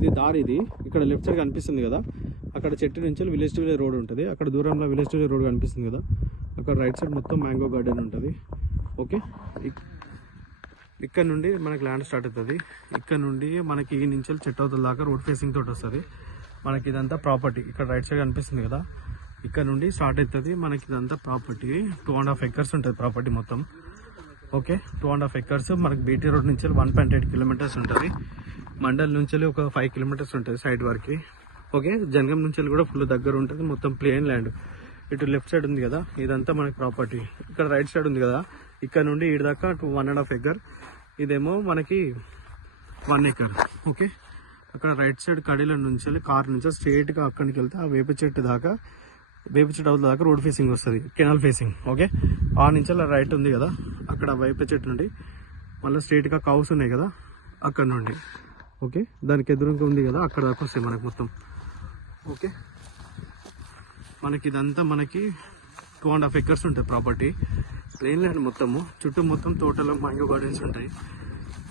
ఇది దారి. ఇది ఇక్కడ లెఫ్ట్ సైడ్ కనిపిస్తుంది కదా, అక్కడ చెట్టు నుంచి విలేజ్ టు విలేజ్ రోడ్ ఉంటుంది. అక్కడ దూరంలో విలేజ్ టు విలేజ్ రోడ్ కనిపిస్తుంది కదా, అక్కడ రైట్ సైడ్ మొత్తం మ్యాంగో గార్డెన్ ఉంటుంది. ఓకే, ఇక్కడ నుండి మనకి ల్యాండ్ స్టార్ట్ అవుతుంది. ఇక్కడ నుండి మనకి ఈ నుంచి చెట్టు అవుతుంది దాకా రోడ్ ఫేసింగ్ తోటి వస్తుంది. మనకి ఇదంతా ప్రాపర్టీ. ఇక్కడ రైట్ సైడ్ కనిపిస్తుంది కదా, ఇక్కడ నుండి స్టార్ట్ అవుతుంది. మనకి ఇదంతా ప్రాపర్టీ 2.5 acres ఉంటుంది ప్రాపర్టీ మొత్తం. Okay, 2.5 acres. మనకి బీటీ రోడ్ నుంచి 1.8 kilometers ఉంటుంది. మండల్ నుంచి ఒక 5 kilometers ఉంటుంది సైడ్ వరకు. ఓకే, జనగం నుంచి కూడా ఫుల్ దగ్గర ఉంటుంది. మొత్తం ప్లేన్ ల్యాండ్. ఇటు లెఫ్ట్ సైడ్ ఉంది కదా, ఇదంతా మనకి ప్రాపర్టీ. ఇక్కడ రైట్ సైడ్ ఉంది కదా, ఇక్కడ నుండి ఇటు దాకా 1.5 acre. ఇదేమో మనకి 1 acre. ఓకే, అక్కడ రైట్ సైడ్ కడీల నుంచి కార్ నుంచి స్ట్రేట్గా అక్కడికి వెళ్తే ఆ వేప చెట్టు దాకా, వేప చెట్టు అవుతుంది దాకా రోడ్ ఫేసింగ్ వస్తుంది, కెనాల్ ఫేసింగ్. ఓకే, ఆ నుంచి రైట్ ఉంది కదా, అక్కడ వేప చెట్టు నుండి మళ్ళీ స్ట్రేట్గా కౌస్ ఉన్నాయి కదా అక్కడ నుండి. ఓకే, దానికి ఎదురుగా ఉంది కదా, అక్కడ దాకా వస్తాయి మనకి మొత్తం. ఓకే, మనకి ఇదంతా మనకి 2.5 acres ఉంటుంది ప్రాపర్టీ. ప్లేన్ ల్యాండ్ మొత్తము, చుట్టూ మొత్తం తోటలో మ్యాంగో గార్డెన్స్ ఉంటాయి.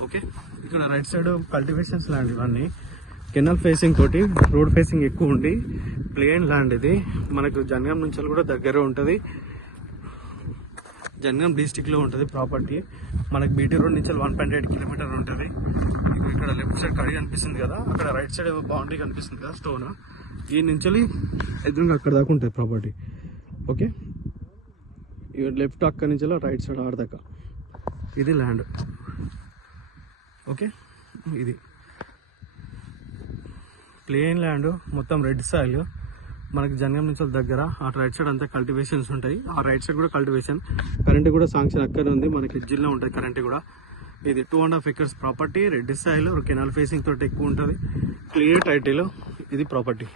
ఓకే, ఇక్కడ రైట్ సైడ్ కల్టివేషన్స్ ల్యాండ్. ఇవన్నీ కెనాల్ ఫేసింగ్ తోటి రోడ్ ఫేసింగ్ ఎక్కువ ఉండి ప్లేన్ ల్యాండ్. ఇది మనకు జనగాం నుంచి కూడా దగ్గర ఉంటుంది, జనగాం డిస్టిక్ లో ఉంటుంది ప్రాపర్టీ. మనకి బీటీ రోడ్ నుంచి 1.8 kilometers ఉంటుంది. ఇక్కడ లెఫ్ట్ సైడ్ కడి కనిపిస్తుంది కదా, అక్కడ రైట్ సైడ్ బౌండరీ కనిపిస్తుంది కదా స్టోన్, ఈ నుంచి ఎదురుగా అక్కడ దాకా ఉంటుంది ప్రాపర్టీ. ఓకే, లెఫ్ట్ అక్కడ నుంచి రైట్ సైడ్ ఆడదాకా ఇది ల్యాండ్. ఓకే, ఇది ప్లేన్ ల్యాండ్ మొత్తం రెడ్ సాయిల్. మనకి జనగం నుంచి దగ్గర ఆ రైట్ సైడ్ అంతా కల్టివేషన్స్ ఉంటాయి. ఆ రైట్ సైడ్ కూడా కల్టివేషన్. కరెంట్ కూడా శాంక్షన్ అక్కడ ఉంది, మనకి జిల్లా ఉంటుంది కరెంట్ కూడా. ఇది 2.5 acres property, red soil, canal facing తోటి ఎక్కువ ఉంటుంది, క్లియర్ టైటిల్. ఇది ప్రాపర్టీ.